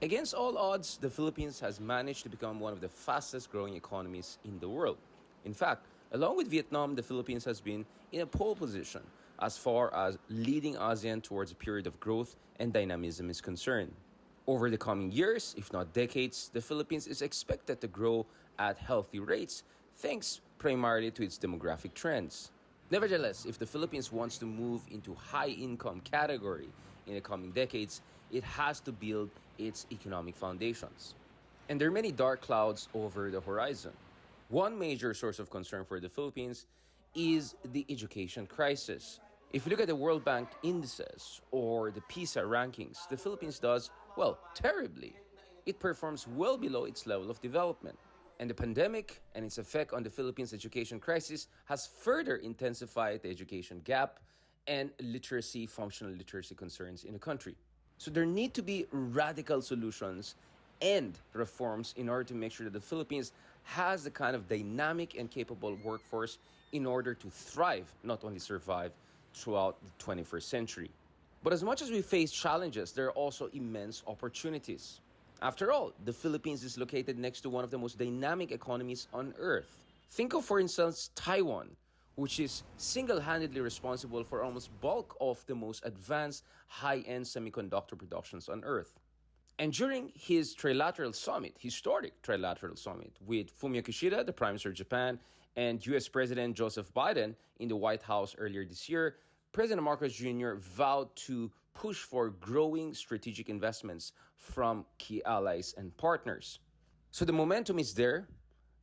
Against all odds, the Philippines has managed to become one of the fastest growing economies in the world. In fact, along with Vietnam, the Philippines has been in a pole position as far as leading ASEAN towards a period of growth and dynamism is concerned. Over the coming years, if not decades, the Philippines is expected to grow at healthy rates thanks primarily to its demographic trends. Nevertheless, if the Philippines wants to move into high income category in the coming decades, it has to build its economic foundations. And there are many dark clouds over the horizon. One major source of concern for the Philippines is the education crisis. If you look at the World Bank indices or the PISA rankings, the Philippines does, well, terribly. It performs well below its level of development. And the pandemic and its effect on the Philippines' education crisis has further intensified the education gap and functional literacy concerns in the country. So there need to be radical solutions and reforms in order to make sure that the Philippines has the kind of dynamic and capable workforce in order to thrive, not only survive throughout the 21st century. But as much as we face challenges, there are also immense opportunities. After all, the Philippines is located next to one of the most dynamic economies on earth. Think of, for instance, Taiwan, which is single handedly responsible for almost bulk of the most advanced high end semiconductor productions on earth. And during his trilateral summit, historic trilateral summit with Fumio Kishida, the Prime Minister of Japan, and US President Joseph Biden in the White House earlier this year, President Marcos Jr. vowed to push for growing strategic investments from key allies and partners. So the momentum is there,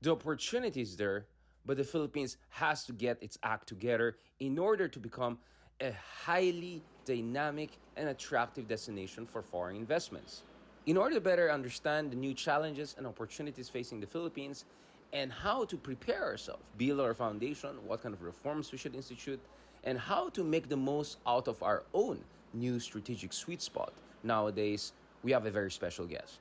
the opportunity is there, but the Philippines has to get its act together in order to become a highly dynamic and attractive destination for foreign investments. In order to better understand the new challenges and opportunities facing the Philippines and how to prepare ourselves, build our foundation, what kind of reforms we should institute, and how to make the most out of our own new strategic sweet spot, nowadays we have a very special guest.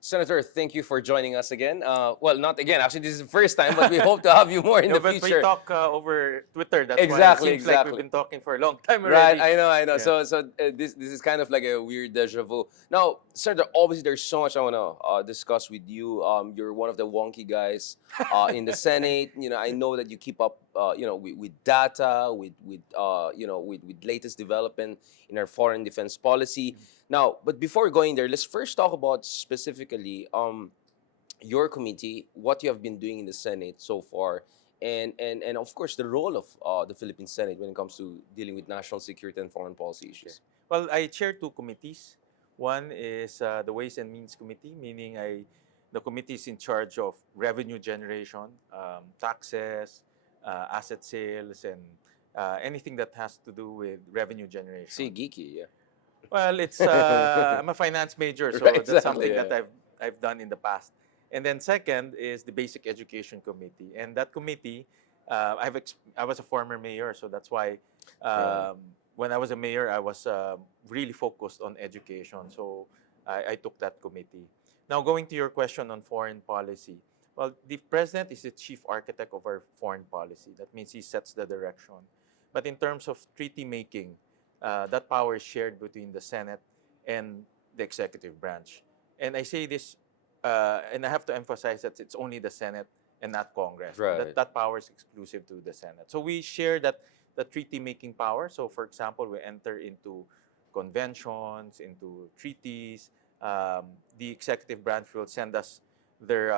Senator, thank you for joining us again. Well, not again. Actually, this is the first time, but we hope to have you more in No, the but we future. talk over Twitter. That's why it Exactly, seems like we've exactly. been talking for a long time Right, already. I know. Yeah. This is kind of like a weird deja vu. Now, Senator, obviously there's so much I want to discuss with you. You're one of the wonky guys in the Senate. You know, I know that you keep up, with data, with latest development in our foreign defense policy. Now, but before going there, let's first talk about specifically your committee, what you have been doing in the Senate so far, and of course the role of the Philippine Senate when it comes to dealing with national security and foreign policy Okay. issues. Well, I chair two committees. One is the Ways and Means Committee, meaning the committee is in charge of revenue generation, taxes, asset sales, and anything that has to do with revenue See, generation. geeky, yeah. Well, it's I'm a finance major, Right, so that's exactly, something yeah. that I've done in the past. And then second is the Basic Education Committee, and that committee, I was a former mayor, so that's why Right. um, when I was a mayor, I was really focused on education. So I took that committee. Now going to your question on foreign policy, well, the president is the chief architect of our foreign policy. That means he sets the direction. But in terms of treaty making, that power is shared between the Senate and the executive branch. And I say this, and I have to emphasize that it's only the Senate and not Congress. No? Right. That power is exclusive to the Senate. So we share that the treaty making power. So, for example, we enter into conventions, into treaties. The executive branch will send us their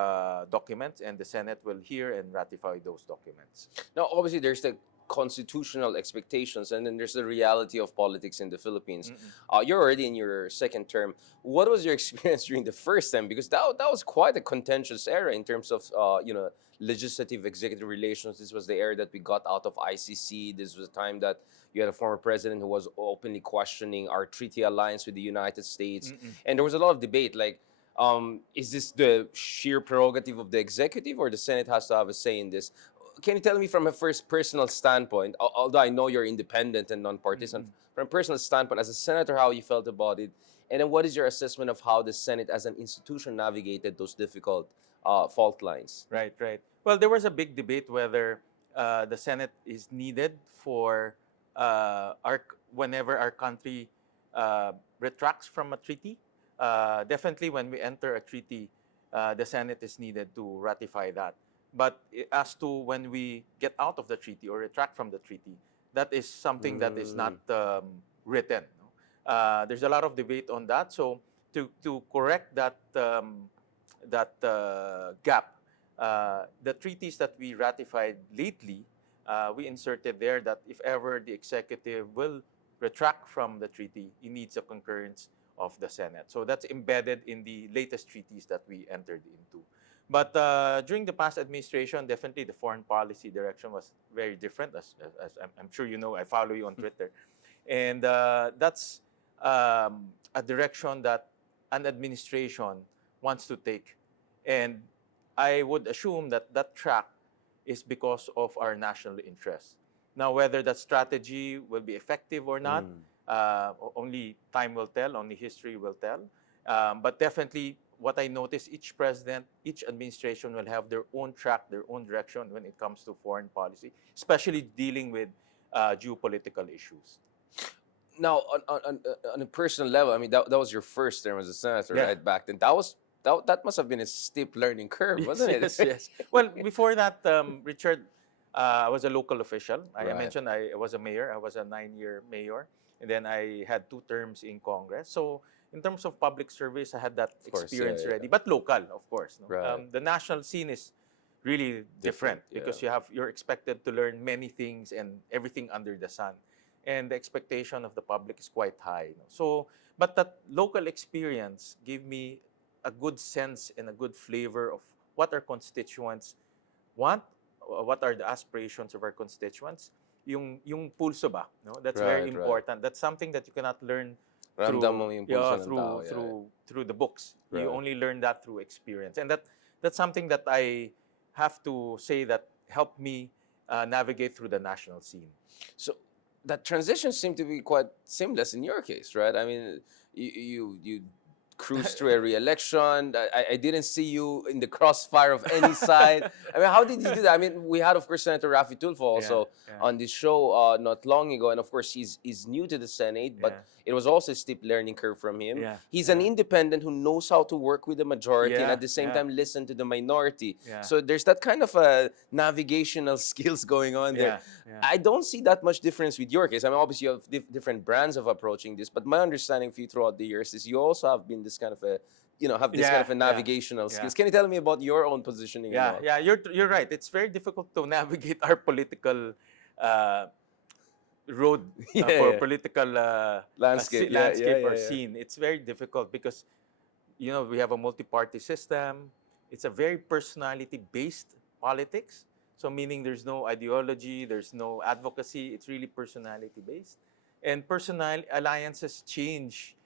documents, and the Senate will hear and ratify those documents. Now, obviously, there's the constitutional expectations, and then there's the reality of politics in the Philippines. Mm-mm. You're already in your second term. What was your experience during the first time? Because that was quite a contentious era in terms of legislative executive relations. This was the era that we got out of ICC. This was the time that you had a former president who was openly questioning our treaty alliance with the United States, Mm-mm. and there was a lot of debate like. Is this the sheer prerogative of the executive, or the Senate has to have a say in this? Can you tell me from a first personal standpoint, although I know you're independent and non-partisan, Mm-mm. from a personal standpoint as a senator, how you felt about it, and then what is your assessment of how the Senate as an institution navigated those difficult fault lines? Right, right. Well, there was a big debate whether the Senate is needed for whenever our country retracts from a treaty. definitely when we enter a treaty, the Senate is needed to ratify that. But as to when we get out of the treaty or retract from the treaty, that is something that is not Mm. written. No? There's a lot of debate on that. So to correct that gap, the treaties that we ratified lately, we inserted there that if ever the executive will retract from the treaty, it needs a concurrence of the Senate. So that's embedded in the latest treaties that we entered into. But during the past administration, definitely the foreign policy direction was very different. As I'm sure you know, I follow you on Twitter. And that's a direction that an administration wants to take. And I would assume that that track is because of our national interest. Now, whether that strategy will be effective or not, Mm. only time will tell, only history will tell. But definitely, what I notice, each president, each administration will have their own track, their own direction when it comes to foreign policy, especially dealing with geopolitical issues. Now, on a personal level, I mean, that was your first term as a senator, Yeah. right? Back then, that must have been a steep learning curve, Yes, wasn't yes, it? yes. Well, before that, Richard, I was a local official. I Right. mentioned I was a mayor. I was a 9-year mayor. And then I had 2 terms in Congress. So in terms of public service, I had that Of course, yeah, experience already, yeah. but local, of course. No? Right. The national scene is really different Different, yeah. because you're expected to learn many things and everything under the sun. And the expectation of the public is quite high. No? So, but that local experience gave me a good sense and a good flavor of what our constituents want, what are the aspirations of our constituents, yung pulso ba, no? That's very Right, right. important. That's something that you cannot learn Ramdam mo through yung pulso yeah, ng tao, yeah. through the books. You Right. only learn that through experience. And that's something that I have to say that helped me navigate through the national scene. So that transition seemed to be quite seamless in your case, right? I mean, you cruised through a re-election. I didn't see you in the crossfire of any side. I mean, how did you do that? I mean, we had, of course, Senator Rafi Tulfo also Yeah, yeah. on this show not long ago, and of course, he's new to the Senate, but Yeah. it was also a steep learning curve from him. Yeah, He's an yeah. independent who knows how to work with the majority and Yeah, at the same yeah. time listen to the minority. Yeah. So there's that kind of navigational skills going on there. Yeah, yeah. I don't see that much difference with your case. I mean, obviously you have different brands of approaching this, but my understanding of you throughout the years is you also have been this kind of a, have this kind of a navigational skills. Can you tell me about your own positioning? and Yeah, all? yeah, you're right. It's very difficult to navigate our political road Yeah, for yeah. political Landscape, yeah, landscape yeah, or yeah, yeah. scene. It's very difficult because we have a multi-party system. It's a very personality-based politics. So meaning there's no ideology, there's no advocacy. It's really personality-based, and personal alliances change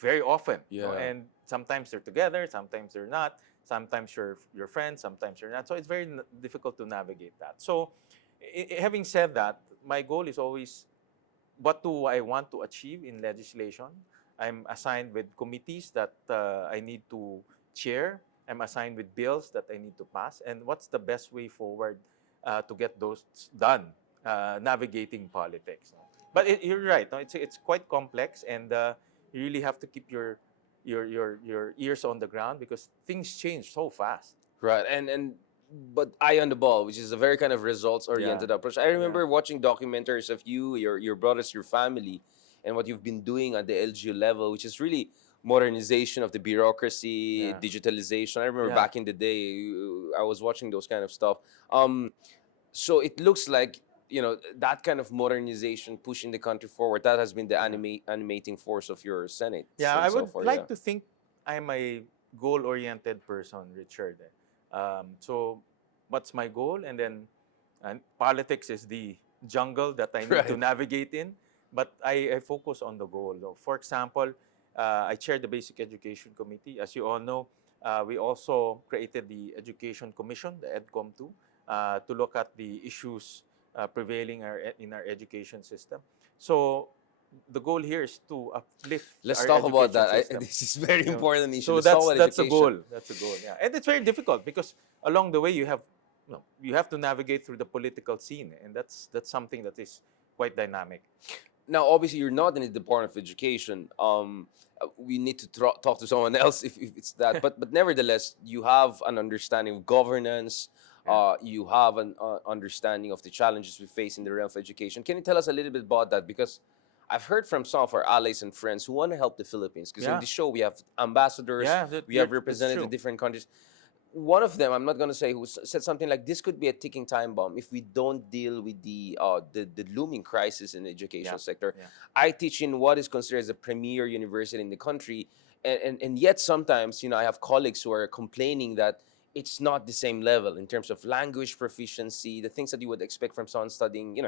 very often. Yeah. And sometimes they're together, sometimes they're not. Sometimes you're friends, sometimes you're not. So it's very difficult to navigate that. So, having said that, my goal is always what do I want to achieve in legislation. I'm assigned with committees that I need to chair. I'm assigned with bills that I need to pass. And what's the best way forward to get those done, navigating politics. But you're right. No? It's quite complex, and you really have to keep your ears on the ground because things change so fast. Right, and but eye on the ball, which is a very kind of results-oriented Yeah. approach. I remember watching documentaries of you, your brothers, your family, and what you've been doing at the LGU level, which is really modernization of the bureaucracy, Yeah. digitalization. I remember Yeah. back in the day, I was watching those kind of stuff. So it looks like that kind of modernization pushing the country forward. That has been the animating force of your Senate. Yeah, stint I so would far, like to think I'm a goal-oriented person, Richard. So, what's my goal? And then, politics is the jungle that I need to Right. navigate in. But I focus on the goal. For example, I chair the Basic Education Committee. As you all know, we also created the Education Commission, the EDCOM2, to look at the issues prevailing in our education system. So, the goal here is to uplift Let's our talk about education that. system. This is very important issue. So Let's talk about that's a education. goal. That's a goal. Yeah, and it's very difficult because along the way you have to navigate through the political scene, and that's something that is quite dynamic. Now, obviously, you're not in the Department of Education. We need to talk to someone else if it's that. But nevertheless, you have an understanding of governance. Yeah. You have an understanding of the challenges we face in the realm of education. Can you tell us a little bit about that? Because I've heard from some of our allies and friends who want to help the Philippines. Because in Yeah. this show, we have ambassadors, Yeah, we have that's representatives of true. different countries. One of them, I'm not going to say who, said something like this could be a ticking time bomb if we don't deal with the looming crisis in the education Yeah. sector. Yeah. I teach in what is considered as a premier university in the country, and yet sometimes, I have colleagues who are complaining that it's not the same level in terms of language proficiency, the things that you would expect from someone studying,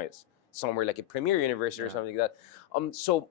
somewhere like a premier university or Yeah. something like that. So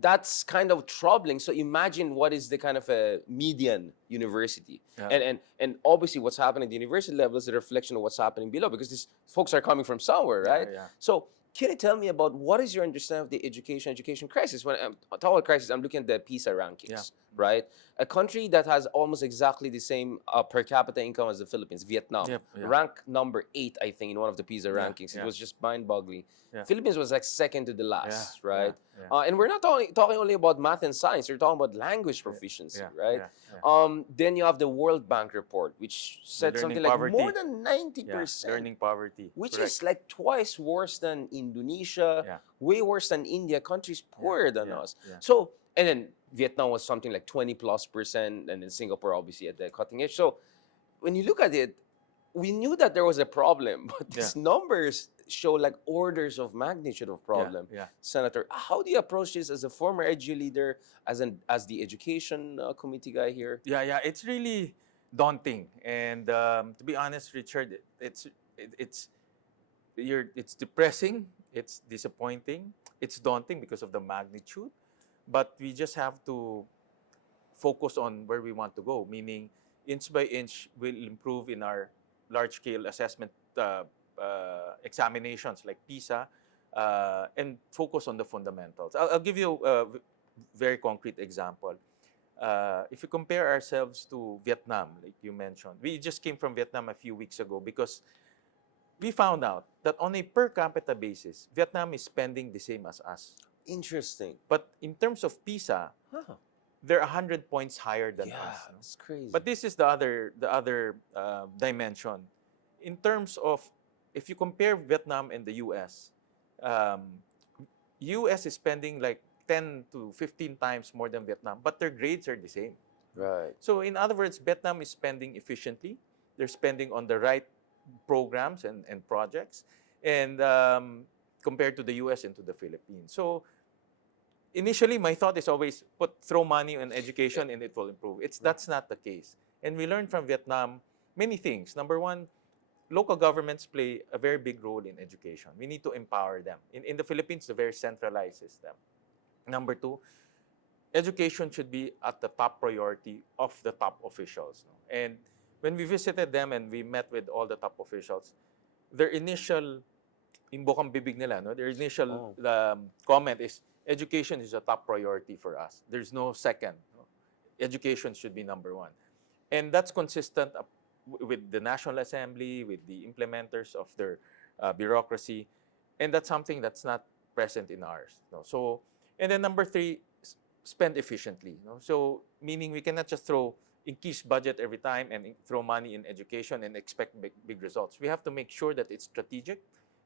that's kind of troubling. So imagine what is the kind of a median university, Yeah. and obviously what's happening at the university level is a reflection of what's happening below, because these folks are coming from somewhere, Yeah. right? Yeah. So can you tell me about what is your understanding of the education crisis? When I'm talking about crisis, I'm looking at the PISA Yeah. rankings, right? A country that has almost exactly the same per capita income as the Philippines, Vietnam, Yep. Yeah. ranked number 8, I think, in one of the PISA Yeah. rankings. It Yeah. was just mind-boggling. Yeah. Philippines was like second to the Yeah. last, Yeah. right? Yeah. And we're not talking only about math and science. We're talking about language proficiency, Yeah. right? Yeah. Yeah. Then you have the World Bank report, which The said learning something like more poverty. than Yeah. 90%, Learning poverty. which Correct. is like twice worse than Indonesia, Yeah. way worse than India, countries Yeah. poorer than Yeah. us. Yeah. So, and then Vietnam was something like 20+%, and then Singapore obviously at the cutting edge. So when you look at it, we knew that there was a problem, but Yeah. these numbers show like orders of magnitude of Yeah. problem. Yeah. Senator, how do you approach this as a former edu leader, as the education committee guy here? Yeah. Yeah. It's really daunting, and to be honest, Richard, it's it's depressing. It's disappointing. It's daunting because of the magnitude, but we just have to focus on where we want to go, meaning inch by inch we'll improve in our large scale assessment examinations like PISA, and focus on the fundamentals. I'll give you a very concrete example. If you compare ourselves to Vietnam, like you mentioned, we just came from Vietnam a few weeks ago because we found out that on a per capita basis, Vietnam is spending the same as us. Interesting. But in terms of PISA, Huh. they're 100 points higher than Yeah, us. No? it's crazy. But this is the other dimension. In terms of, if you compare Vietnam and the U.S., um, U.S. is spending like 10 to 15 times more than Vietnam, but their grades are the same. Right. So in other words, Vietnam is spending efficiently. They're spending on the right programs and projects, and compared to the U.S. and to the Philippines. So initially, my thought is always throw money on education and it will improve. That's not the case. And we learned from Vietnam many things. Number one, local governments play a very big role in education. We need to empower them. In the Philippines, it's a very centralized system. Number two, education should be at the top priority of the top officials. No? And when we visited them and we met with all the top officials, their initial imbokang bibig nila, no? Their initial comment is education is a top priority for us. There's no second. No? Education should be number one. And that's consistent with the National Assembly, with the implementers of their bureaucracy. And that's something that's not present in ours. No? So, and then number three, spend efficiently. No? So, meaning we cannot just throw increase budget every time and throw money in education and expect big results. We have to make sure that it's strategic,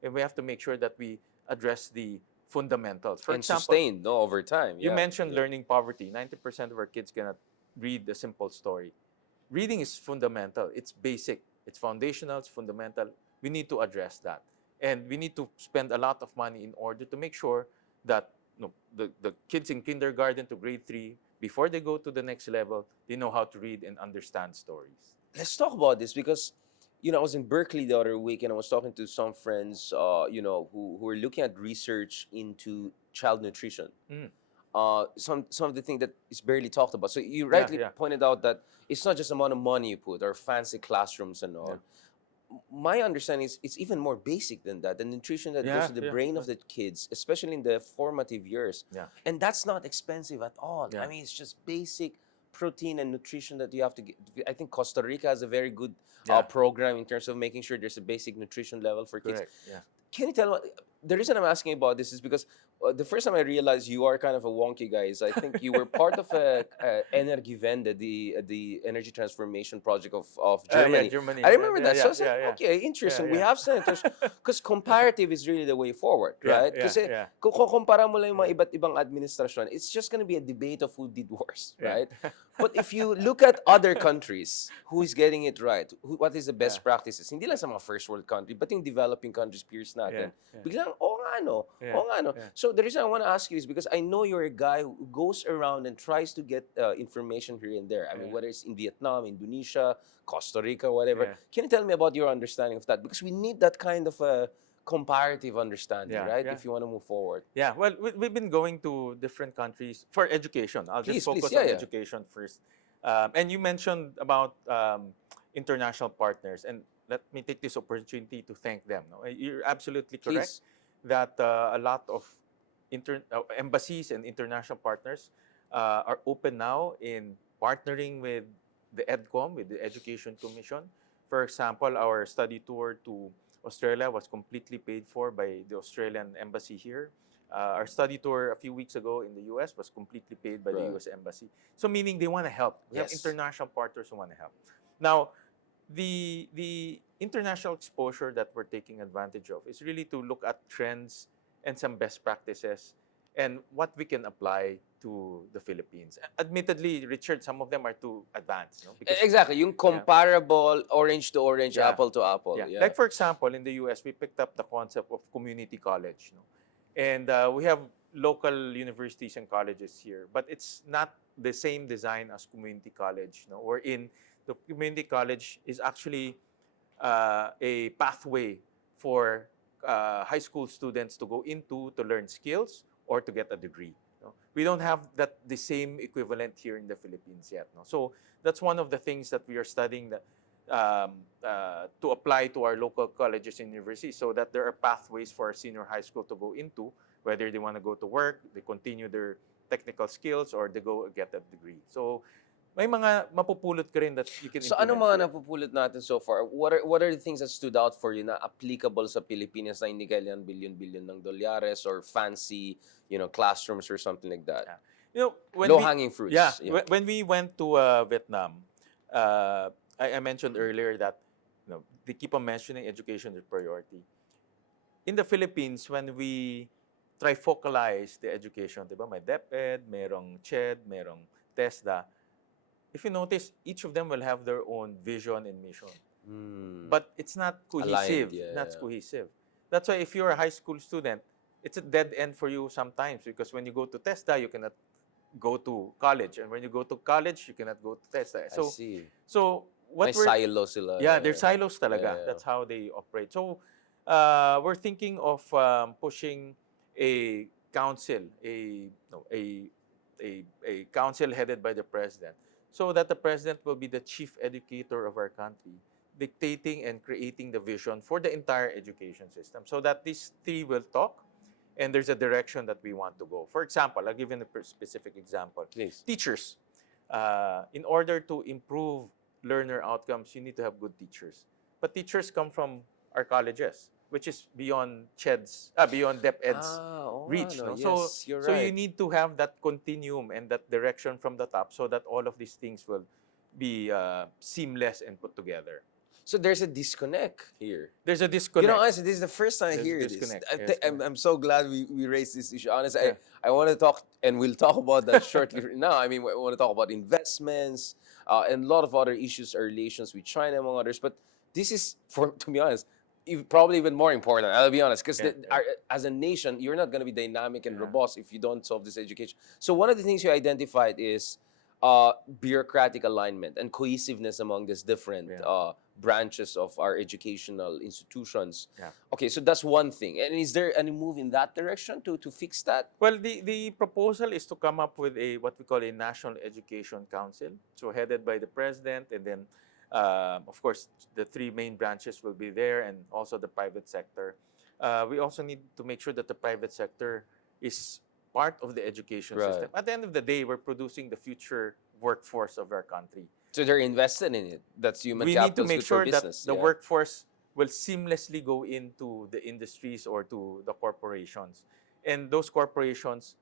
and we have to make sure that we address the fundamentals. For and example, sustained, no, over time. you Yeah. mentioned learning poverty. 90% of our kids cannot read a simple story. Reading is fundamental. It's basic. It's foundational. It's fundamental. We need to address that. And we need to spend a lot of money in order to make sure that the kids in kindergarten to grade 3, before they go to the next level, they know how to read and understand stories. Let's talk about this because, I was in Berkeley the other week and I was talking to some friends, who were looking at research into child nutrition. Mm. Some of the things that is barely talked about. So you Yeah, rightly yeah. pointed out that it's not just the amount of money you put or fancy classrooms and all. My understanding is it's even more basic than that. The nutrition that goes to the brain of the kids, especially in the formative years. Yeah. And that's not expensive at all. Yeah. I mean, it's just basic protein and nutrition that you have to get. I think Costa Rica has a very good Yeah. program in terms of making sure there's a basic nutrition level for kids. Correct. Yeah. can you tell me, the reason I'm asking about this is because the first time I realized you are kind of a wonky guy is I think you were part of a Energiewende, the energy transformation project of Yeah, Germany. Germany. I remember that. So I Yeah, was like, yeah, yeah, okay, yeah, interesting. We yeah. have senators because comparative is really the way forward, Yeah, right? yeah, Kasi yeah, kung kukumpara mo lang yung yeah, mga iba't ibang administrasyon, it's just gonna be a debate of who did worse, yeah, right? But if you look at other countries, who is getting it right? What is the yeah, best practices? Hindi lang sa mga first world country, but yung developing countries peers yeah, natin. yeah, Biglang, oh nga no, yeah, oh nga no. yeah, So the reason I want to ask you is because I know you're a guy who goes around and tries to get information here and there. I mean, yeah, whether it's in Vietnam, Indonesia, Costa Rica, whatever. yeah, Can you tell me about your understanding of that? Because we need that kind of a comparative understanding, yeah, right? yeah. If you want to move forward. Yeah, well, we've been going to different countries for education. I'll just Please, focus yeah, on yeah. education first. And you mentioned about international partners, and let me take this opportunity to thank them. No? You're absolutely correct Please. that a lot of embassies and international partners are open now in partnering with the EDCOM, with the Education Commission. For example, our study tour to Australia was completely paid for by the Australian embassy here. Our study tour a few weeks ago in the US was completely paid by the Right. US embassy. So meaning they want to help. We have Yes. international partners who want to help. Now, the international exposure that we're taking advantage of is really to look at trends and some best practices and what we can apply to the Philippines. Admittedly, Richard, some of them are too advanced, no? Because Exactly. Yung yeah, comparable orange to orange, yeah, apple to apple. yeah. Yeah. Like for example, in the US, we picked up the concept of community college, no? And we have local universities and colleges here, but it's not the same design as community college, no? Wherein the community college is actually a pathway for high school students to go into to learn skills or to get a degree. No? We don't have that the same equivalent here in the Philippines yet. No? So that's one of the things that we are studying that, to apply to our local colleges and universities so that there are pathways for a senior high school to go into, whether they want to go to work, they continue their technical skills, or they go get a degree. So may mga mapupulot ka rin that you can So ano implement mga here. napupulot natin so far? What are the things that stood out for you na applicable sa Pilipinas na hindi kailangan billion-billion ng dolyares or fancy, classrooms or something like that? Yeah. You know, when Low-hanging fruits. yeah, Yeah. when we went to Vietnam, I mentioned earlier that they keep on mentioning education as priority. In the Philippines, when we trifocalize the education, diba? May DepEd, merong CHED, merong TESDA. If you notice, each of them will have their own vision and mission. But it's not cohesive. Aligned, yeah, Not yeah. cohesive. That's why if you're a high school student, it's a dead end for you sometimes because when you go to TESDA, you cannot go to college. And when you go to college, you cannot go to TESDA. I see. So what May silo sila. yeah, they're silos talaga. Yeah. That's how they operate. So we're thinking of pushing a council, a council headed by the president, so that the president will be the chief educator of our country, dictating and creating the vision for the entire education system, so that these three will talk, and there's a direction that we want to go. For example, I'll give you a specific example. Please. Teachers. In order to improve learner outcomes, you need to have good teachers. But teachers come from our colleges, which is beyond beyond DepEd's reach. No? Yes, you're So you right. need to have that continuum and that direction from the top so that all of these things will be seamless and put together. So there's a disconnect here. There's a disconnect. Honestly, this is the first time I There's a hear this. disconnect. I'm so glad we raised this issue. Honestly, Yeah. I want to talk, and we'll talk about that shortly. Now, I mean, we want to talk about investments and a lot of other issues, our relations with China, among others. But this is, to be honest, probably even more important. I'll be honest, because as a nation, you're not going to be dynamic and robust if you don't solve this education. So one of the things you identified is bureaucratic alignment and cohesiveness among these different branches of our educational institutions. Yeah. Okay, so that's one thing. And is there any move in that direction to fix that? Well, the proposal is to come up with what we call a National Education Council, so headed by the president, and then, of course, the three main branches will be there, and also the private sector. We also need to make sure that the private sector is part of the education system. At the end of the day, we're producing the future workforce of our country. So they're invested in it. That's human We capital. need to make sure that the workforce will seamlessly go into the industries or to the corporations. And those corporations,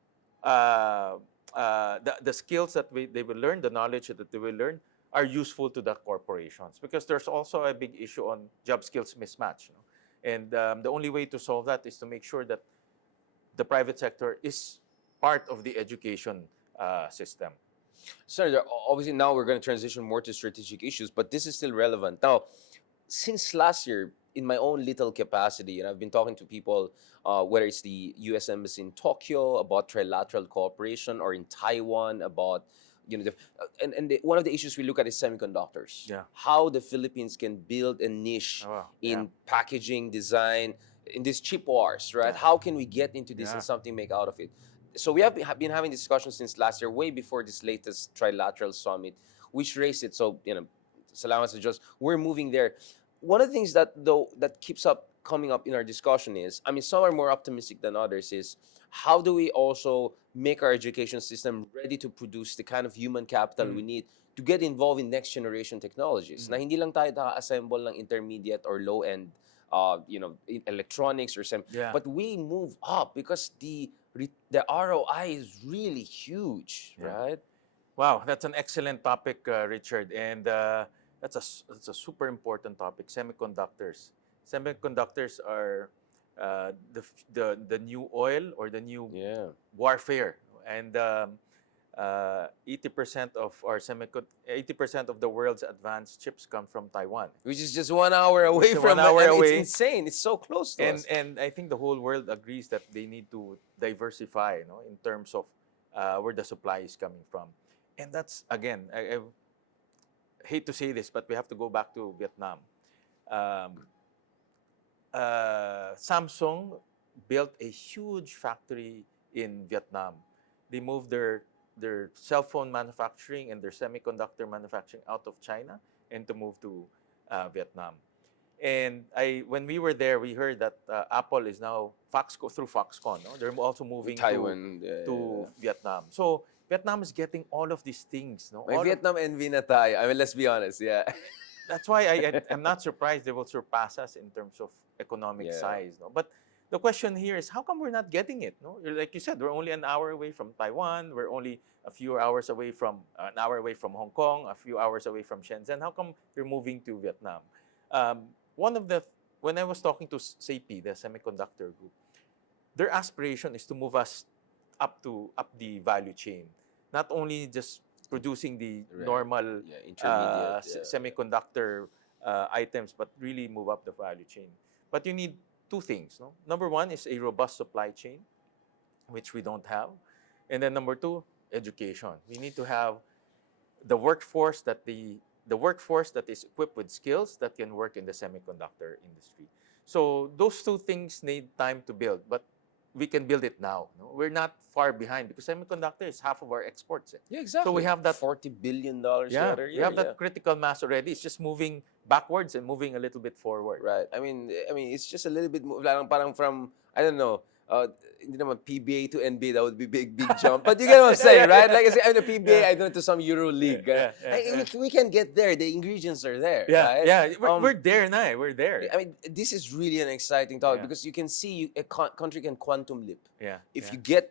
uh, the skills that they will learn, the knowledge that they will learn, are useful to the corporations, because there's also a big issue on job skills mismatch. And the only way to solve that is to make sure that the private sector is part of the education system. Senator, obviously now we're going to transition more to strategic issues, but this is still relevant. Now, since last year, in my own little capacity, and I've been talking to people, whether it's the U.S. Embassy in Tokyo about trilateral cooperation, or in Taiwan about, one of the issues we look at is semiconductors. Yeah. How the Philippines can build a niche Oh, wow. in packaging design, in this chip wars, right? Yeah. How can we get into this Yeah. and something make out of it? So we have been having discussions since last year, way before this latest trilateral summit, which raised it. So, Salamat to just we're moving there. One of the things that keeps up coming up in our discussion is, I mean, some are more optimistic than others, is how do we also make our education system ready to produce the kind of human capital we need to get involved in next generation technologies. Na hindi lang tayo assemble ng intermediate or low end electronics or Yeah. but we move up because the ROI is really huge, Yeah. right? Wow, that's an excellent topic, Richard, and that's a super important topic. Semiconductors. Semiconductors are the new oil, or the new Yeah. warfare, and 80% of 80% of the world's advanced chips come from Taiwan. Which is just 1 hour away It's from 1 hour I mean, away. It's insane. It's so close to us. And I think the whole world agrees that they need to diversify, in terms of where the supply is coming from. And that's, again, I hate to say this, but we have to go back to Vietnam. Samsung built a huge factory in Vietnam. They moved their cell phone manufacturing and their semiconductor manufacturing out of China and to move to Vietnam. And when we were there, we heard that Apple is now through Foxconn. No? They're also moving Taiwan, to Vietnam. So Vietnam is getting all of these things. No? May Vietnam envy na tayo. I mean, let's be honest, yeah. That's why I'm not surprised they will surpass us in terms of economic size. No? But the question here is, how come we're not getting it? No? Like you said, we're only an hour away from Taiwan. We're only a few hours away from, an hour away from Hong Kong, a few hours away from Shenzhen. How come they're moving to Vietnam? When I was talking to SAP, the semiconductor group, their aspiration is to move us up the value chain. Not only just producing the normal intermediate semiconductor items, but really move up the value chain. But you need two things. No? Number one is a robust supply chain, which we don't have. And then number two, education. We need to have the workforce that is equipped with skills that can work in the semiconductor industry. So those two things need time to build, but we can build it now. No? We're not far behind because semiconductor is half of our exports. Yeah, exactly. So we have that $40 billion yeah, other year. We have that critical mass already. It's just moving backwards and moving a little bit forward. Right. I mean, it's just a little bit parang from, I don't know, hindi naman PBA to NBA, that would be big jump. But you get what I'm saying, right? Like I say, I'm the PBA, I go to some Euro League. We can get there. The ingredients are there. Right? Yeah. We're there now. We're there. I mean, this is really an exciting topic because you can see a country can quantum leap. Yeah. If you get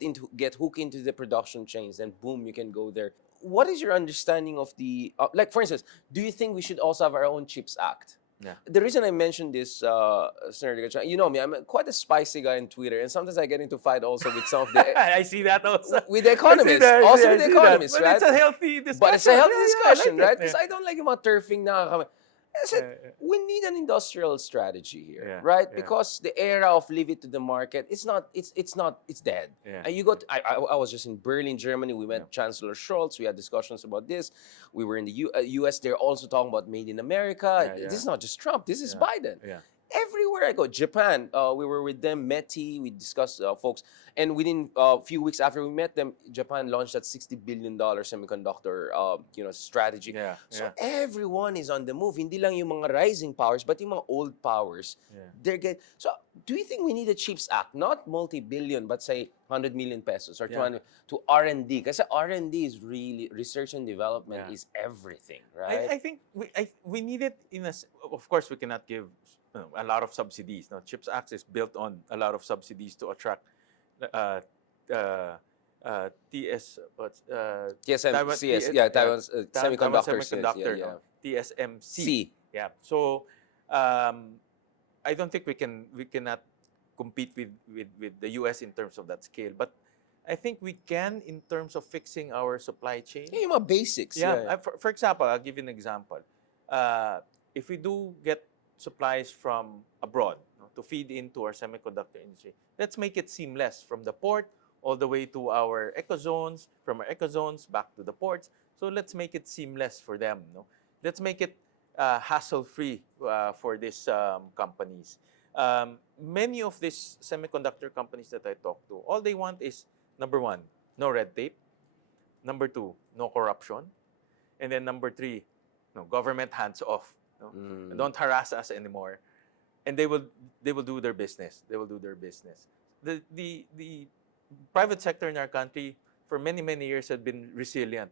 hooked into the production chains, then boom, you can go there. What is your understanding of the like? For instance, do you think we should also have our own Chips Act? Yeah. The reason I mentioned this, Senator, you know me, I'm quite a spicy guy on Twitter, and sometimes I get into fight also with some of the I see that also with the economists, also with the economists, but right? it's a healthy discussion. But it's a healthy discussion, like right? Because I don't like yung mga turfing na. I said, we need an industrial strategy here, right? Because the era of leave it to the market, it's dead. Yeah. And you got, I was just in Berlin, Germany. We met Chancellor Scholz. We had discussions about this. We were in the U.S. They're also talking about made in America. This is not just Trump. This is Biden. Yeah. Everywhere I go, Japan, we were with them, METI, we discussed folks. And within a few weeks after we met them, Japan launched that $60 billion semiconductor, strategy. Yeah, So yeah, everyone is on the move. Hindi lang yung mga rising powers, but yung mga old powers, yeah. So do you think we need a CHIPS Act, not multi-billion, but say 100 million pesos or Yeah. 200 to R&D? Because R&D is really, research and development Yeah. is everything, right? I think we need it of course we cannot give a lot of subsidies. No, CHIPS Act is built on a lot of subsidies to attract uh, uh, TS what's Taiwan TSMCS, TS, yeah, yeah, Taiwan's Taiwan semiconductor says, Semiconductor, yeah. no, TSMC. C. Yeah. So I don't think we cannot compete with the US in terms of that scale, but I think we can in terms of fixing our supply chain. Yeah, yung mga basics. Yeah, Yeah. for example, I'll give you an example. If we do get supplies from abroad, no, to feed into our semiconductor industry, let's make it seamless from the port all the way to our ecozones, from our ecozones back to the ports. So let's make it seamless for them. No? Let's make it hassle-free for these companies. Many of these semiconductor companies that I talk to, all they want is, number one, no red tape. Number two, no corruption. And then number three, no, government hands off. No? Don't harass us anymore. And they will do their business. They will do their business. The private sector in our country for many, many years had been resilient.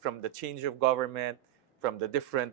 From the change of government, from the different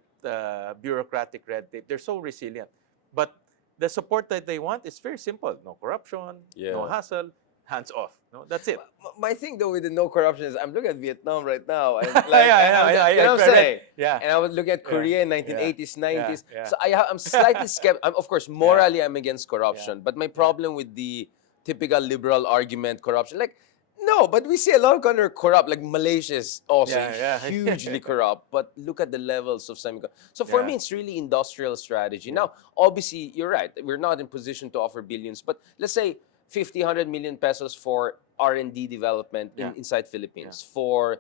bureaucratic red tape, they're so resilient. But the support that they want is very simple. No corruption, no hassle, hands off. No, that's it. My thing though with the no corruption is I'm looking at Vietnam right now. And I you know what I'm saying? Yeah. And I would look at Korea in Yeah. 1980s, 90s. Yeah. So I'm slightly skeptical. Of course, morally I'm against corruption. Yeah. But my problem with the typical liberal argument, corruption, like, no, but we see a lot of countries corrupt. Like Malaysia is also hugely corrupt. But look at the levels of semiconductor. So for me, it's really industrial strategy. Now, obviously, you're right. We're not in position to offer billions. But let's say 50, 100 million pesos for R&D development inside Philippines. For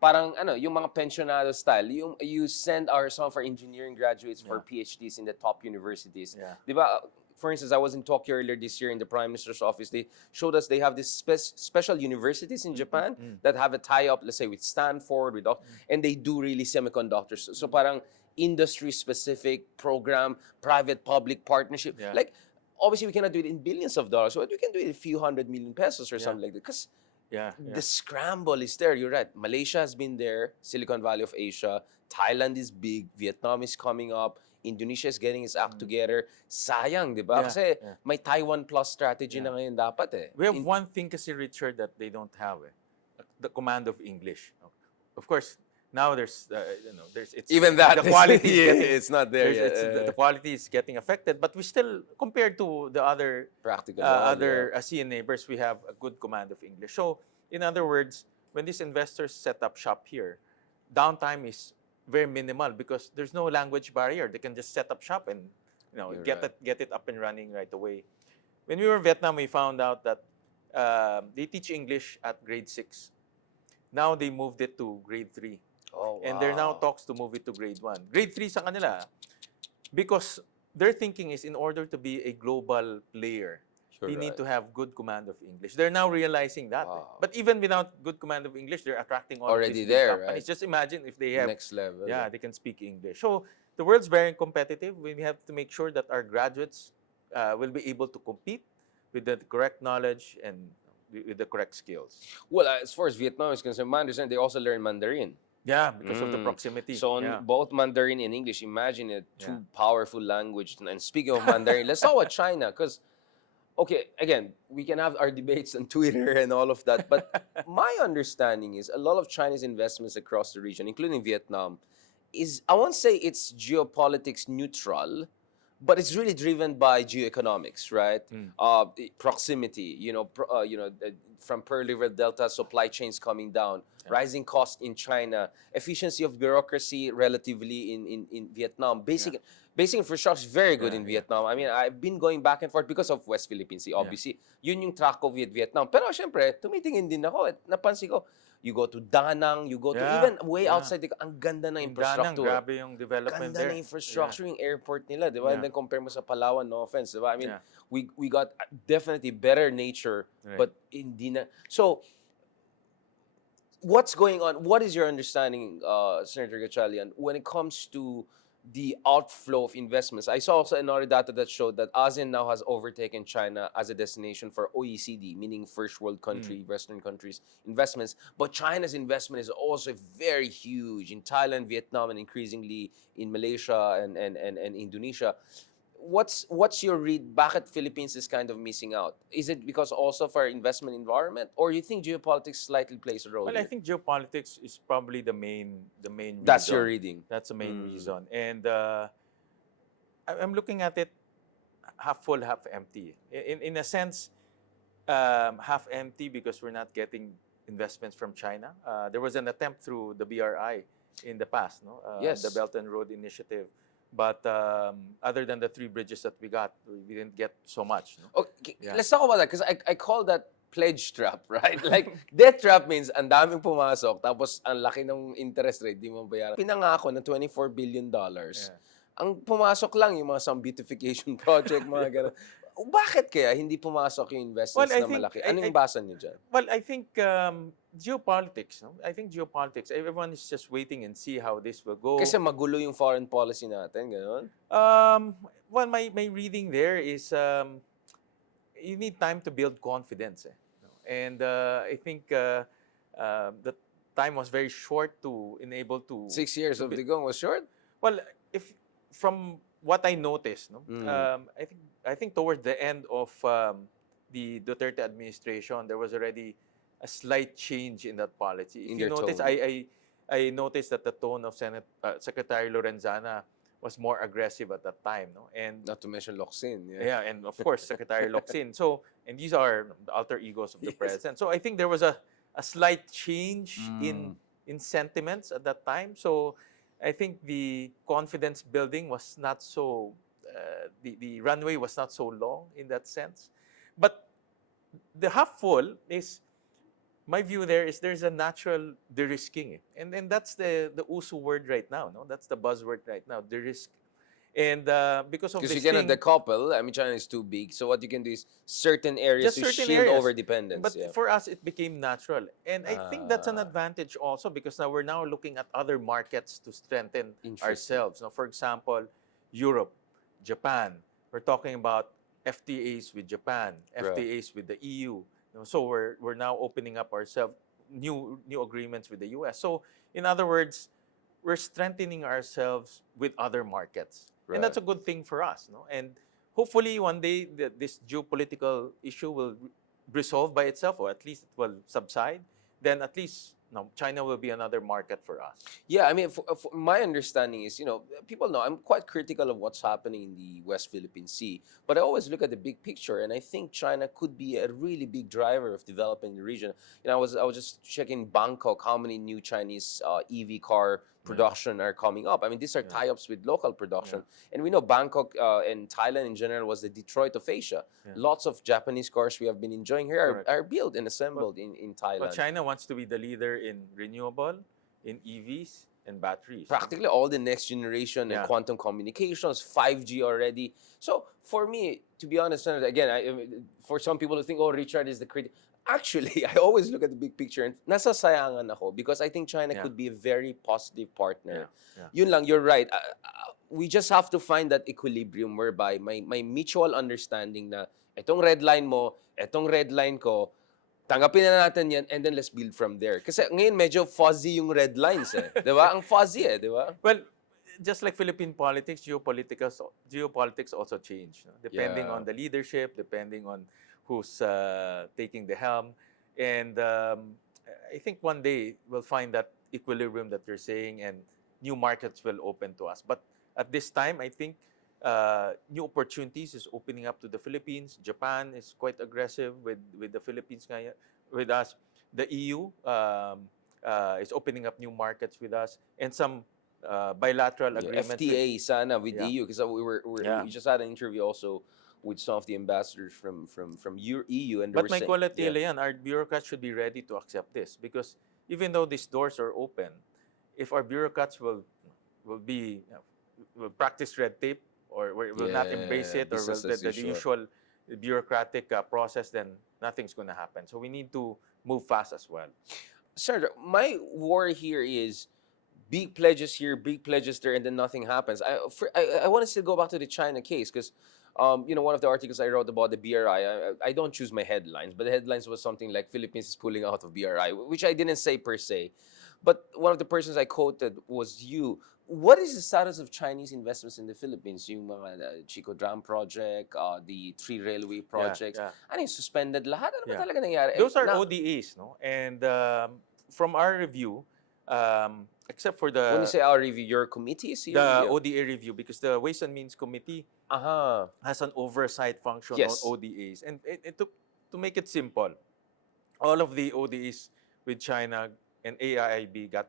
parang yung mga pensionado style. You send some of our engineering graduates for PhDs in the top universities. Di ba? For instance, I was in Tokyo earlier this year in the Prime Minister's office. They showed us they have these special universities in Japan that have a tie-up, let's say, with Stanford, and they do really semiconductors. So parang industry-specific program, private-public partnership. Like, obviously, we cannot do it in billions of dollars, but we can do it in a few 100 million pesos or something like that. Because the scramble is there. You're right. Malaysia has been there, Silicon Valley of Asia. Thailand is big. Vietnam is coming up. Indonesia is getting its act together. Sayang, di ba? Kasi may Taiwan plus strategy na ngayon dapat eh. We have one thing kasi, Richard, that they don't have. The command of English. Of course, now there's it's even that the quality it's not there yet. The quality is getting affected, but we still, compared to the other practical ASEAN neighbors, we have a good command of English. So in other words, when these investors set up shop here, downtime is very minimal because there's no language barrier. They can just set up shop and get it up and running right away. When we were in Vietnam, we found out that they teach English at grade 6. Now they moved it to grade 3. Oh, wow. And there are now talks to move it to grade 1. Grade 3 sa kanila. Because their thinking is in order to be a global player, they need to have good command of English. They're now realizing that. Wow. But even without good command of English, they're attracting all already of these there, companies. right? Just imagine if they have next level. Yeah, they can speak English. So the world's very competitive. We have to make sure that our graduates will be able to compete with the correct knowledge and with the correct skills. Well, as far as Vietnam is concerned, I understand they also learn Mandarin. Yeah, because of the proximity. So on both Mandarin and English, imagine it, two powerful languages. And speaking of Mandarin, let's talk about China. Because, okay, again, we can have our debates on Twitter and all of that. But my understanding is a lot of Chinese investments across the region, including Vietnam, I won't say it's geopolitics neutral, but it's really driven by geoeconomics, right? Proximity, from Pearl River Delta, supply chains coming down, rising costs in China, efficiency of bureaucracy relatively in Vietnam. Basic infrastructure is very good in Vietnam. I mean, I've been going back and forth because of West Philippine Sea, obviously. Yun yung track ko with Vietnam. Pero syempre, tumitingin din ako at napansin ko, you go to Danang, you go to Yeah, even way yeah. outside, ang ganda ng In Danang, infrastructure. grabe yung development Ganda there. ng Yeah, infrastructure, yung airport nila, di ba? And yeah, then compare mo sa Palawan, no offense, di ba? I mean, yeah. we got definitely better nature, Right. but hindi na. So, what's going on? What is your understanding, Senator Gatchalian, when it comes to the outflow of investments? I saw also another data that showed that ASEAN now has overtaken China as a destination for OECD, meaning first world Mm. country, Western countries investments. But China's investment is also very huge in Thailand, Vietnam, and increasingly in Malaysia and Indonesia. What's your read? Bakit Philippines is kind of missing out? Is it because also of our investment environment, or you think geopolitics slightly plays a role Well, I here? think geopolitics is probably the main That's your reason. reading. That's the main Mm. reason. And I'm looking at it half full, half empty. In a sense, half empty because we're not getting investments from China. There was an attempt through the BRI in the past, no, the Yes. Belt and Road Initiative. But other than the 3 bridges that we got, we didn't get so much. No? Okay, Yeah. let's talk about that because I call that pledge trap, right? Like, debt trap means ang daming pumasok tapos ang laki ng interest rate, di mo bayaran. Pinangako ng $24 billion. Yeah. Ang pumasok lang yung mga some beautification project, mga ganun. Bakit kaya hindi pumasok yung Well, investments I na think malaki? Ano yung basa niyo dyan? I think geopolitics. No? I think geopolitics. Everyone is just waiting and see how this will go. Kasi magulo yung foreign policy natin, gano'n? Well, my reading there is you need time to build confidence. No? And I think the time was very short to enable to 6 years to of be, Digong was short? well, if from what I noticed, no, Mm. I think towards the end of the Duterte administration, there was already a slight change in that policy. If In you their notice, tone. I noticed that the tone of Secretary Lorenzana was more aggressive at that time, no, and Not to mention Locsin. Yeah. yeah, and of course Secretary Locsin. So, and these are the alter egos of the Yes. president. So I think there was a slight change Mm. in sentiments at that time. So I think the confidence building was not so the runway was not so long in that sense. But the half full is my view there is there's a natural de-risking. And that's the uso word right now, no? That's the buzzword right now, de-risk. And because of Because you this cannot thing, decouple. I mean, China is too big. So what you can do is certain areas just to certain shield areas. over dependence. But Yeah. for us, it became natural. And I think that's an Ah, advantage also because now we're now looking at other markets to strengthen interesting. ourselves. Now, for example, Europe, Japan. We're talking about FTAs with Japan, Right. FTAs with the EU. So we're now opening up ourselves new agreements with the US. So in other words, we're strengthening ourselves with other markets. And Right. that's a good thing for us, no? And hopefully one day this geopolitical issue will resolve by itself, or at least it will subside. Then at least China will be another market for us. Yeah, I mean, for my understanding is, people know I'm quite critical of what's happening in the West Philippine Sea, but I always look at the big picture, and I think China could be a really big driver of developing the region. I was just checking Bangkok, how many new Chinese EV car production are coming up. I mean, these are Yeah. tie-ups with local production, Yeah. and we know Bangkok and Thailand in general was the Detroit of Asia. Yeah. Lots of Japanese cars we have been enjoying here Correct. are built and assembled in Thailand. Well, China wants to be the leader in renewable, in EVs, and batteries. Practically all the next generation and Yeah. quantum communications, 5G already. So for me, to be honest, Senator, again, for some people who think, oh, Richard is the critic. Actually, I always look at the big picture and nasasayangan ako because I think China Yeah. could be a very positive partner. Yeah. Yun lang, you're right. We just have to find that equilibrium whereby may mutual understanding na etong red line mo, etong red line ko, tanggapin na natin yan and then let's build from there. Kasi ngayon medyo fuzzy yung red lines eh. Di ba? Ang fuzzy eh, di ba? Well, just like Philippine politics, geopolitics also change, no? Depending Yeah. on the leadership, depending on who's taking the helm. And I think one day we'll find that equilibrium that you're saying and new markets will open to us. But at this time, I think new opportunities is opening up to the Philippines. Japan is quite aggressive with the Philippines with us. The EU is opening up new markets with us, and some bilateral Yeah, agreements FTA sana with Yeah. EU because we just had an interview also with some of the ambassadors from EU and they But were may saying quality yan, our bureaucrats should be ready to accept this because even though these doors are open, if our bureaucrats will be will practice red tape or will not embrace Yeah, it or will business as the usual. usual bureaucratic process, then nothing's going to happen. So we need to move fast as well. Sir, my worry here is big pledges here, big pledges there, and then nothing happens. I want to still go back to the China case because, one of the articles I wrote about the BRI, I don't choose my headlines, but the headlines was something like Philippines is pulling out of BRI, which I didn't say per se. But one of the persons I quoted was you. What is the status of Chinese investments in the Philippines? Yung mga Chico Dam project, the three railway Yeah, projects, yeah, ano yung suspended lahat? Ano ba yeah. talaga nangyari? Those are Na, ODAs, no? And from our review, except for when you say our review, your committee is your the review? ODA review, because the Ways and Means Committee Aha. has an oversight function on Yes. ODAs, and to make it simple, all of the ODAs with China and AIIB got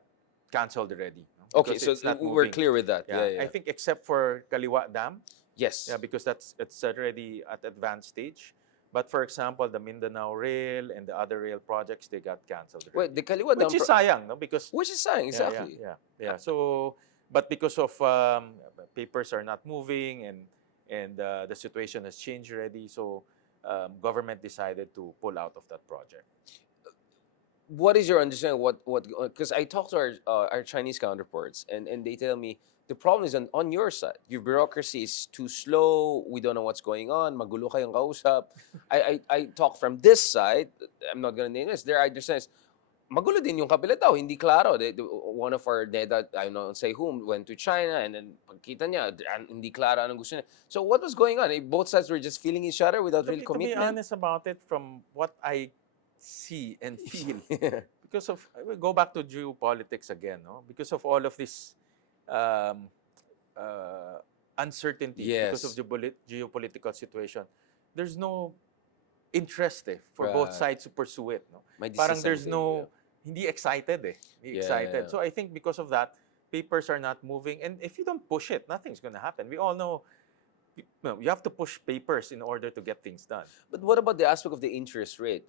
canceled already, no? Okay, Because so it's not we're moving. clear with that. Yeah, Yeah, yeah. I think except for Kaliwa Dam, Yes. yeah, because it's already at advanced stage. But for example, the Mindanao Rail and the other rail projects, they got canceled Wait, already. the Kaliwa Which Dam, is sayang, no? Because which is saying yeah, yeah, exactly. yeah, yeah. So, but because of papers are not moving and the situation has changed already, so government decided to pull out of that project. What is your understanding? What? Because I talked to our Chinese counterparts, and they tell me the problem is on your side. Your bureaucracy is too slow. We don't know what's going on. Magulo kayong kausap. I talk from this side. I'm not gonna name this. Their understanding is magulo din yung kabila daw, hindi klaro. One of our NEDA, I don't know say whom, went to China and then pagkita niya, hindi klaro anong gusto niya. So what was going on? Both sides were just feeling each other without real To be commitment? honest about it, from what I see and feel, because of I will go back to geopolitics again, no? Because of all of this um, uncertainties, because of Yes. the geopolitical situation, there's no interest for both Right. sides to pursue it, no? May Parang there's disincentive, yeah. no hindi excited Hindi excited. Yeah. So I think because of that, papers are not moving, and if you don't push it, nothing's going to happen. We all know you have to push papers in order to get things done. But what about the aspect of the interest rate?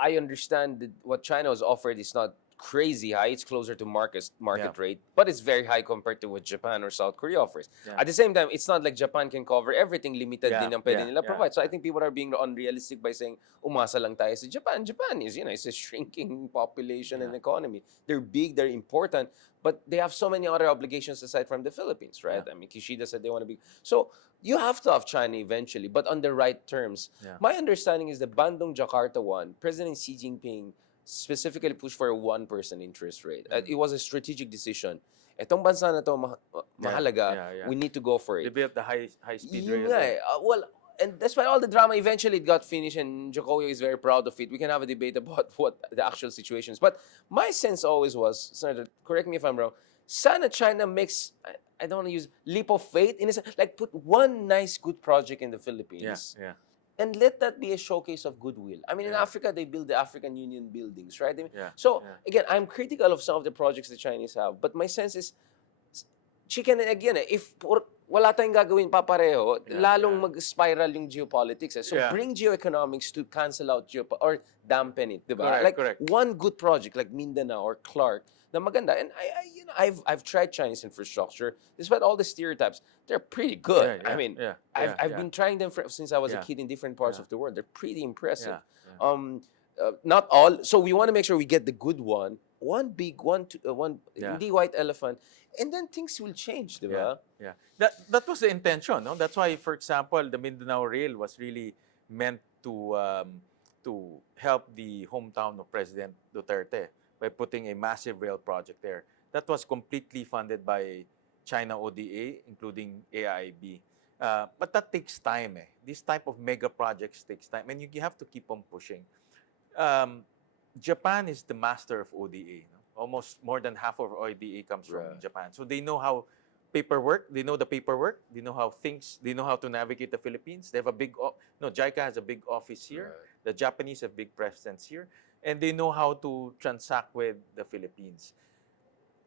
I understand that what China has offered is not crazy high. It's closer to market Yeah. rate, but it's very high compared to what Japan or South Korea offers. Yeah. At the same time, it's not like Japan can cover everything. Limited Yeah, din ang pwede yeah, nila yeah, provide. So I yeah. think people are being unrealistic by saying umasa lang tayo sa Japan. Japan is, it's a shrinking population and Yeah. economy. They're big, they're important, but they have so many other obligations aside from the Philippines, right? Yeah. I mean, Kishida said they want to be. So you have to have China eventually, but on the right terms. Yeah. My understanding is the Bandung Jakarta one, President Xi Jinping specifically pushed for a 1% interest rate. It was a strategic decision. Etong bansa na to mahalaga, Yeah, yeah. we need to go for They it. built the high speed Yun rail nga there. well, and that's why all the drama eventually it got finished and Jokowi is very proud of it. We can have a debate about what the actual situation is. But my sense always was, Senator, correct me if I'm wrong, sana China makes, I don't want to use leap of faith, in a sense, like put one nice good project in the Philippines. Yeah, yeah. And let that be a showcase of goodwill. I mean, in Yeah. Africa, they build the African Union buildings, right? I mean, Yeah, so, yeah. again, I'm critical of some of the projects the Chinese have. But my sense is, chicken again, if wala tayong gagawin papareho, Yeah, lalong yeah. mag-spiral yung geopolitics. So Yeah. bring geoeconomics to cancel out or dampen it, diba? Correct, Like correct. one good project like Mindanao or Clark na maganda. And I've tried Chinese infrastructure. Despite all the stereotypes, they're pretty good. Yeah, I mean, yeah, I've yeah. been trying them since I was a Yeah. kid in different parts Yeah. of the world. They're pretty impressive. Yeah, Not all. So we want to make sure we get the good one. One big one, one Yeah. hindi white elephant, and then things will change, diba? Yeah. That was the intention, no? That's why, for example, the Mindanao Rail was really meant to help the hometown of President Duterte by putting a massive rail project there. That was completely funded by China ODA, including AIB. But that takes time. This type of mega projects takes time, and you have to keep on pushing. Japan is the master of ODA. No? Almost more than half of ODA comes from Right. Japan. So they know how paperwork. They know the paperwork. They know how things. They know how to navigate the Philippines. They have a big. JICA has a big office here. Right. The Japanese have big presence here, and they know how to transact with the Philippines.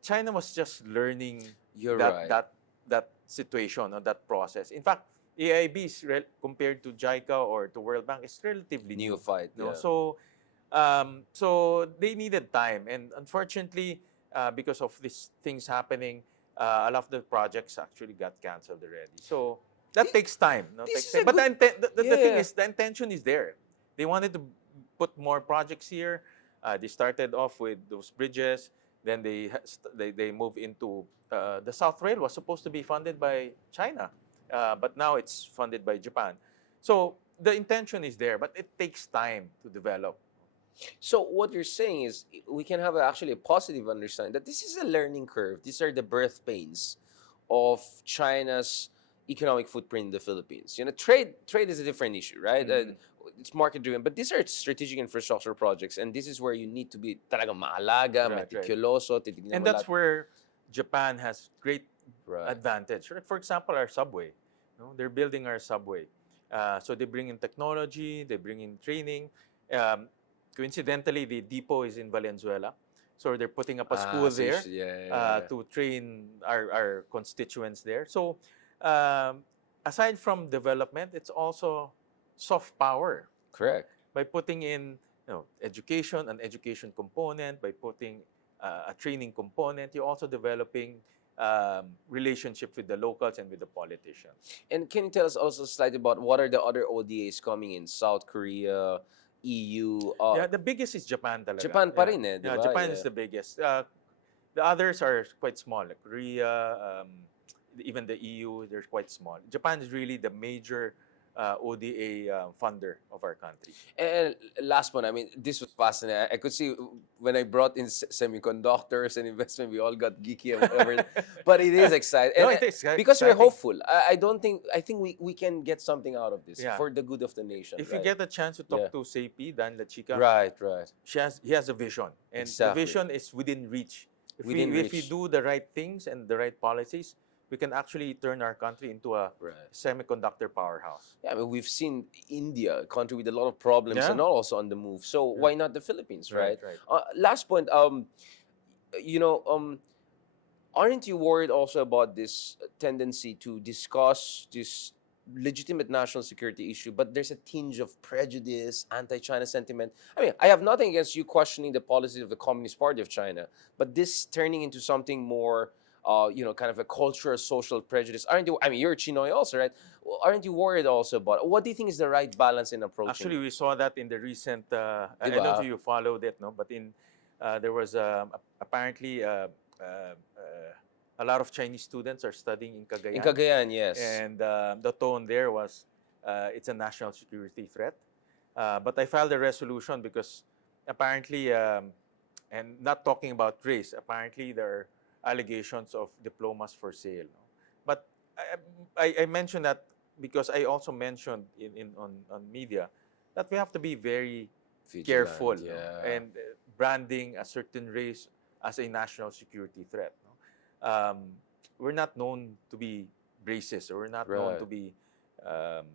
China was just learning You're that right. that situation or that process. In fact, AIB is compared to JICA or to World Bank is relatively new. Neophyte, No? yeah. So So they needed time, and unfortunately, because of these things happening, a lot of the projects actually got canceled already. So that Thi- takes time. No, This takes is time. a But good. the thing Yeah. is, the intention is there. They wanted to put more projects here. They started off with those bridges. Then they move into the South Rail was supposed to be funded by China, but now it's funded by Japan. So the intention is there, but it takes time to develop. So what you're saying is we can have actually a positive understanding that this is a learning curve. These are the birth pains of China's economic footprint in the Philippines. Trade is a different issue, right? Mhm. It's market driven, but these are strategic infrastructure projects, and this is where you need to be talaga maalaga, Right, right. meticuloso, titignan And mo lahat. that's where Japan has great Right. advantage. Like for example, our subway. They're building our subway. So they bring in technology, they bring in training. Um, Coincidentally, the depot is in Valenzuela. So they're putting up a Ah, school so you there should, yeah, yeah, yeah. to train our constituents there. So um, aside from development, it's also soft power. Correct. By putting in education, an education component, by putting a training component, you're also developing relationship with the locals and with the politicians. And can you tell us also slightly about what are the other ODAs coming in? South Korea, EU, Yeah, the biggest is Japan talaga. Japan pa Yeah, rin di yeah, ba? Japan is Yeah. the biggest. The others are quite small, like Korea, even the EU, they're quite small. Japan is really the major ODA funder of our country. And last one, I mean, this was fascinating. I could see when I brought in semiconductors and investment, we all got geeky over it. But it is exciting. No, And it is because we're exciting. hopeful, I think we can get something out of this Yeah. for the good of the nation, If you right? get a chance to Yeah. talk to Seipi, Dan La Chica, Right, right. he has a vision, and the Exactly. vision is within reach. Within If we reach. do the right things and the right policies, we can actually turn our country into a Right. semiconductor powerhouse. Yeah, I mean, we've seen India, a country with a lot of problems and Yeah, also on the move. So yeah. why not the Philippines, Right, right? right. Last point, you know, aren't you worried also about this tendency to discuss this legitimate national security issue, but there's a tinge of prejudice, anti-China sentiment? I mean, I have nothing against you questioning the policies of the Communist Party of China, but this turning into something more, kind of a cultural, social prejudice. Aren't you? I mean, you're Chinoy also, right? Well, aren't you worried also about what do you think is the right balance in approaching? Actually, we saw that in the recent. I don't know if Diba? you followed it, no, but in there was apparently a lot of Chinese students are studying in In Cagayan, Cagayan, yes. and the tone there was it's a national security threat. But I filed a resolution because apparently, and not talking about race, apparently there are allegations of diplomas for sale. No? But I mentioned that because I also mentioned on media that we have to be very careful, Vigilant, no? yeah. And branding a certain race as a national security threat. No? We're not known to be racist, or we're not known Right. to be um,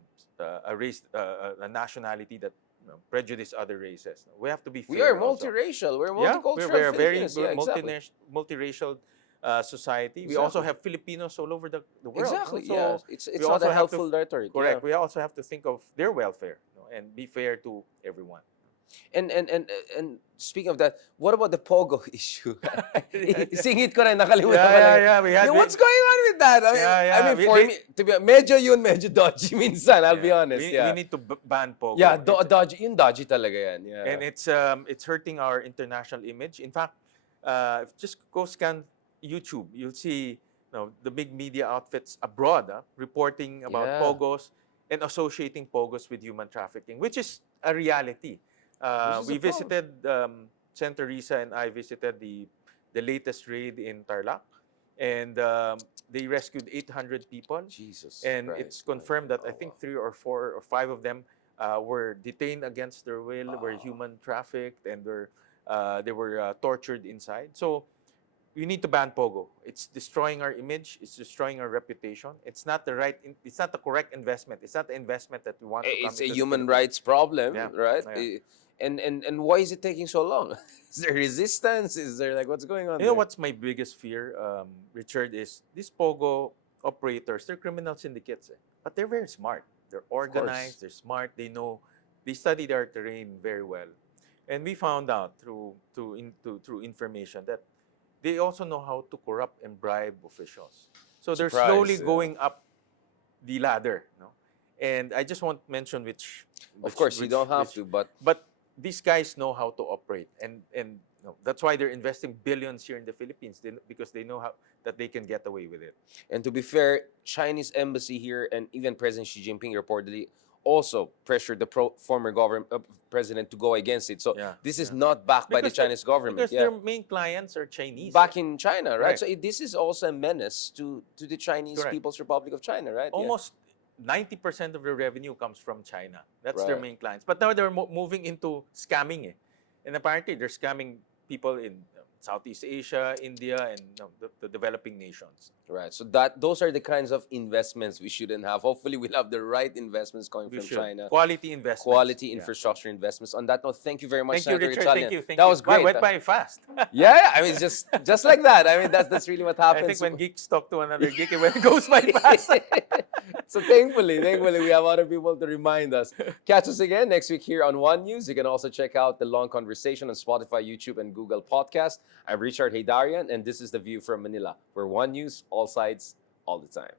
a race, a nationality that prejudice other races. No? We have to be We are fair also. multiracial. We're Yeah, multicultural we're a very Filipinos. Yeah, exactly. multiracial society. We also Exactly. have Filipinos all over the world. No? Exactly. Yeah. So we It's not a also have to, helpful rhetoric. Yeah. correct, we also have to think of their welfare, and be fair to everyone. And and and and speaking of that, what about the POGO issue? Yeah, Singit ko rin, nakalimutan ko lang. yeah. We had, Yeah, what's going on with that? yeah, I yeah. mean, for me, to be medyo yun, medyo dodgy minsan, I'll be Yeah. honest. We Yeah. need to ban Yeah, Pogo. dodgy, yung dodgy talaga yan. And Yeah. it's hurting our international image. In fact, if just go scan YouTube, you'll see the big media outfits abroad reporting about Yeah. pogos and associating pogos with human trafficking, which is a reality. Which is a We problem. visited Senator Risa and I visited the latest raid in Tarlac, and they rescued 800 people, Jesus and it's Christ. confirmed that I Oh, wow. think 3 or 4 or 5 of them were detained against their will, were Oh. human trafficked, and they were tortured inside. So we need to ban Pogo. It's destroying our image. It's destroying our reputation. It's not the right. It's not the correct investment. It's not the investment that we want to come It's a into the human Philippines. rights problem, Yeah, right? yeah. And why is it taking so long? Is there resistance? Is there like what's going on You know there? what's my biggest fear, Richard, is these Pogo operators. They're criminal syndicates, but they're very smart. They're Of course. organized. They're smart. They know. They study their terrain very well. And we found out through information that they also know how to corrupt and bribe officials. So they're slowly Surprise. Yeah. going up the ladder, no? And I just won't mention Of course, you don't have which, to, but but these guys know how to operate, and that's why they're investing billions here in the Philippines, because they know how that they can get away with it. and to be fair, Chinese embassy here and even President Xi Jinping reportedly also pressured the former government president to go against it. So Yeah, this is yeah. not backed by the Because they, Chinese government. because Yeah, their main clients are Chinese. back in China, right? Correct. So this is also a menace to the Chinese Correct. People's Republic of China, right? Yeah, Almost 90% of the revenue comes from China. That's their right. main clients. But now they're moving into scamming. And apparently, they're scamming people in Southeast Asia, India, and the developing nations. Right. So those are the kinds of investments we shouldn't have. Hopefully, we'll have the right investments coming We from should. China. Quality investments. Quality Yeah. infrastructure investments. On that note, thank you very much, Thank you, Senator Richard. Italian. Thank That you. was Wow, great. went by fast. Yeah, I mean, just like that. I mean, that's really what I happens. think when geeks talk to another geek, it goes by fast. So thankfully, we have other people to remind us. Catch us again next week here on One News. You can also check out the long conversation on Spotify, YouTube, and Google Podcast. I'm Richard Heydarian, and this is The View from Manila, where One News, all sides, all the time.